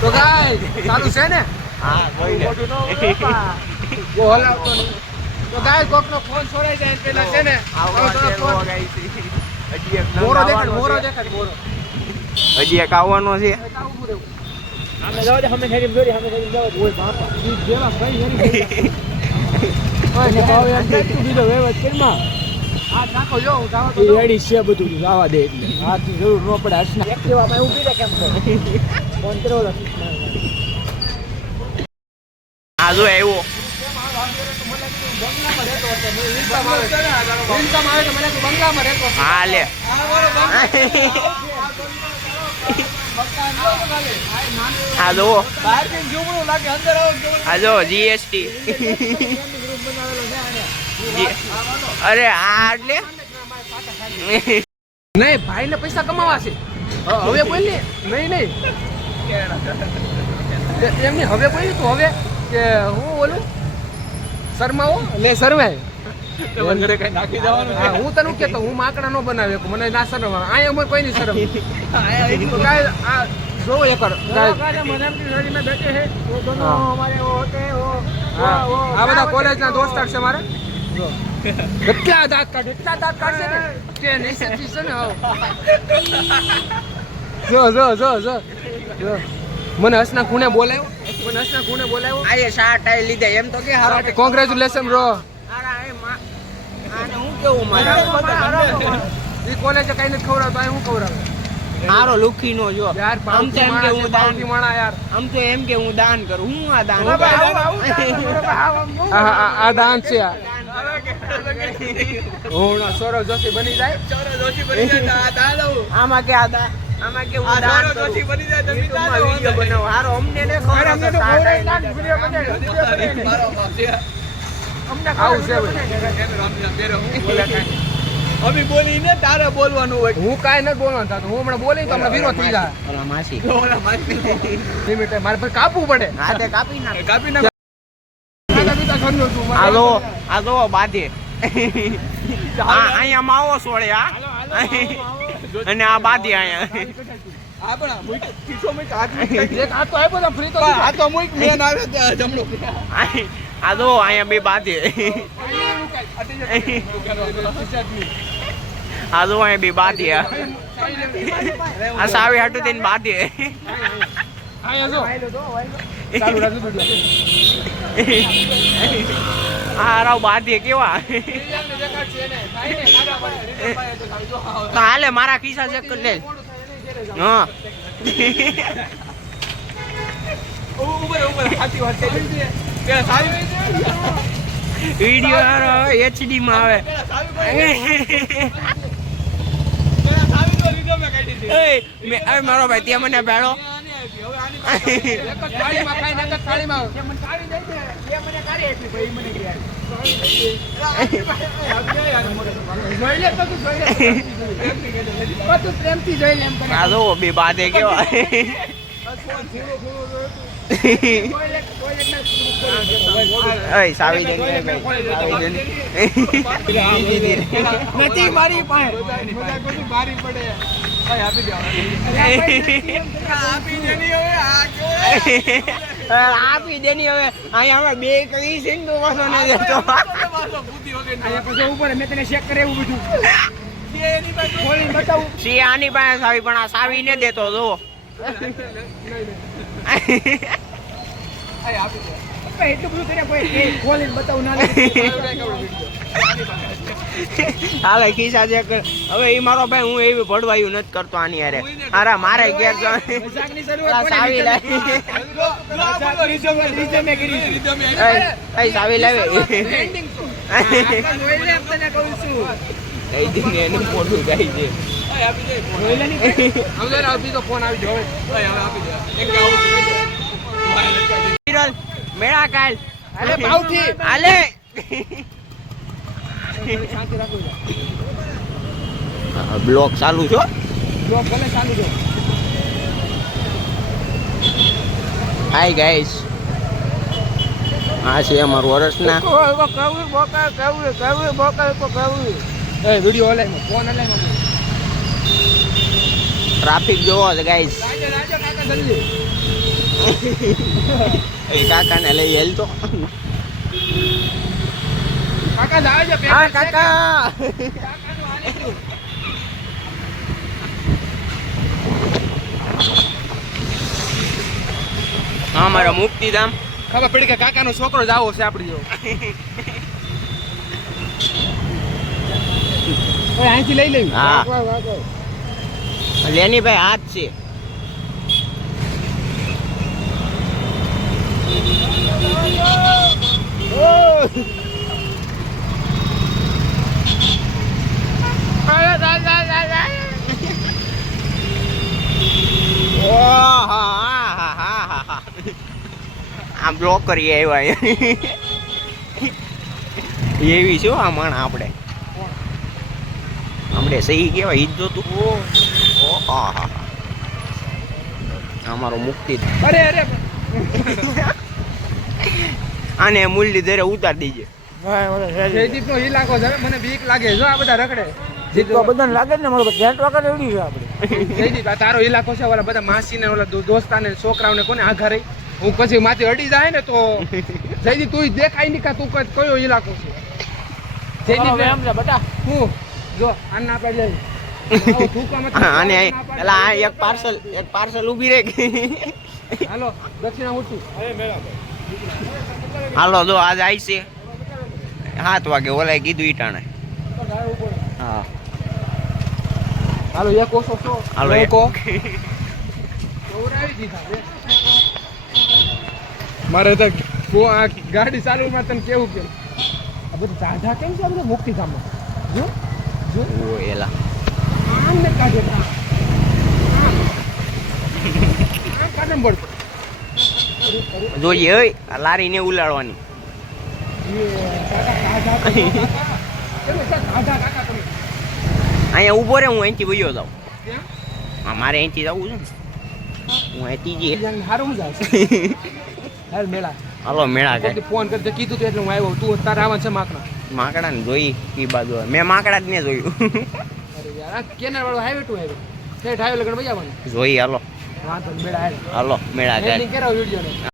તો ગાય ચાલુ છે ને? હા કોઈ ને બહુ હલાવતો નહીં. તો ગાય કોકનો ફોન છોડાઈ જાય પેલા છે ને મોરો દેખાડ મોરો દેખાડ મોરો. હજી એક આવવાનો છે. અમે જાવ દે અમે હેરી દોરી અમે હેરી જાવ ઓય બાપા ઈ જેવા કઈ હેરી ઓય ને ભાવ એમ કે તું બીજો વેવત કરમાં આ નાખો જો હું જાવ તો રેડી છે બધું જાવા દે એટલે હાથની જરૂર ન પડે હસના એક્ટિવામાં ઊભી રહે કેમ તો ફોન કરો લો આ જો આવ્યો હા લે આ જો આ જો જીએસટી અરે આ એટલે નહીં ભાઈ ને પૈસા કમાવા છે હવે બોલ ને નહીં એમની હવે બોલ તું હવે કે હું બોલું શરમાવો લે શરમાય હું તને કેતો હું માકડા નો બનાવે મને ના શરમ આ અમારે કોઈ નહીં શરમ જો એક આ બધા કોલેજ ના દોસ્તાર છે મારે કેટલા દાંત કાઢશે ને કે નિશ્ચિત છે ને જો મને હસના ખૂણે બોલાવ્યો આ શાર્ટ આઈ લીધા એમ તો કે હારો કોંગ્રેચ્યુલેશન બ્રો આને હું કેવું મારે ઈ કોલેજે કઈ નથી ખવડાવતો આ હું ખવડાવે હારો લુખી નો જો યાર આમ તો એમ કે હું દાન માણા યાર આમ તો એમ કે હું દાન કરું હું આ દાન આ દાન છે હું સોરવ જોશી બની જાય આમાં કે આ દાન આમાં કે હું દાન કરું બની જાય તમે વિડિયો બનાવો હારો અમને ને ખબર અમને આવું છે અમે બોલી ને તારે બોલવાનું હોય હું કાઈ ન બોલવાનું થતું હું હમણાં બોલી તો હમણાં વિરોધ થઈ જાય ઓલા માસી લિમિટ મારે પર કાપવું પડે હા તે કાપી નાખ આ જો બાધે અહીંયા માવો સોળે આ અને આ બાધી અહીંયા એક હાથ તો આપ્યો તો ફ્રી તો આ તો મુઈક મેન આવે જમણો આ જો અહીંયા બે બાધે આ જો અહીંયા બે બાધી આ સાવી હાટુ થઈને બાધે આયા જો ચાલુ રાખજો આ રાવ બાધે કેવા હાલે મારા ખિસ્સા ચેક કરી લે હા વિડિયો એચડી માં આવે મારો ભાઈ ત્યાં મને ભેળો બે બાદે કેવા સાવી દે નથી મારી પાસે બારી પડે આપી દેની હવે અહીંયા અમે બે કઈ સિંધુ વાસો ન દેતો ઉપર મેં તને ચેક કરે એવું બધું બતાવું સી આની પાસે સાવી પણ આ સાવી ને દેતો જો એટલું બધું કર્યા ખોલીને બતાવું ના હાલે ખિસ્સા ચેક કર હવે એ મારો ભાઈ હું એવી ભડવાયું નથી કરતો આની યારે અરે મારે ઘેર સાવી લાવી સાવી લાવી એનું મોટું જાય છે ફોન આવી જાવ મેળા કાલ અરે ભાવથી હાલે બ્લોક ચાલુ છો બ્લોક ભલે ચાલુ છો હાય ગાઈસ આ છે અમારું વર્ષના video online phone online traffic જોવો છે ગાઈસ એ કાકાને લઈ હેલ તો કાકા લાવે છે હા કાકા હા મારો મુક્તિધામ ખબર પડી કે કાકાનો છોકરો જ આવો છે આપડી જેવો ઓય અહીંથી લઈ લેવી હા. લેની ભાઈ હાથ છે આ બ્લોક કરી આવ્યા એવી શું આ માણ આપણે સહી કેવાય ઈજ જોતું અમારો મુક્તિ અરે અરે આને મૂલ્ય દરે ઉતાર દીજે જયદીપ નો ઇલાકો છે મને બીક લાગે જો આ બધા રખડે જીતવા બધાને લાગે ને મારો ગેટ વગર એવડી છે આપણે જયદીપ આ તારો ઇલાકો છે ઓલા બધા માસી ને ઓલા દોસ્તાને છોકરાઓને કોને આઘા રહી હું પછી માથે અડી જાય ને તો જયદીપ તું દેખાય નહીં કા તું કયો ઇલાકો છે જયદીપ એમ છે બટા હું જો આ ના પાડી આને પેલા આ એક પાર્સલ ઊભી રહે હાલો દક્ષિણા ઉઠું હાલો જો આજ આવી છે 7 વાગે ઓલાએ કીધું ઈટાણે હા હાલો એક ઓછો છો હાલો એક. મારે તો આ ગાડી ચાલુ માં તને કેવું કે આ બધું ઝાઝા કેમ છે આ બધું મુક્તિ ધામમાં જો જો ઓ એલા આમ ને કાઢે આમ કાઢે બોલ જોઈએ ઓય આ લારી ને ઉલાડવાની અહીંયા ઊભો રે હું અહીંથી વયો જાઉં હા મારે અહીંથી જવું છે ને હું અહીંથી જઈએ સારું જાય હાલ મેળા હાલો મેળા જાય ફોન કરતે કીધું એટલે હું આવ્યો તું તારે આવવાનું છે માકડા માકડા ને જોઈ ઈ બાજુ મેં માકડા જ ને જોયું અરે યાર આ કેનાલ વાળો હાઈવે ટુ હાઈવે ઠેઠ હાઈવે લગન બજાવવાનું જોઈ હાલો વાંધો મેળા હાલો મેળા જાય કેરાવ વિડિયો ને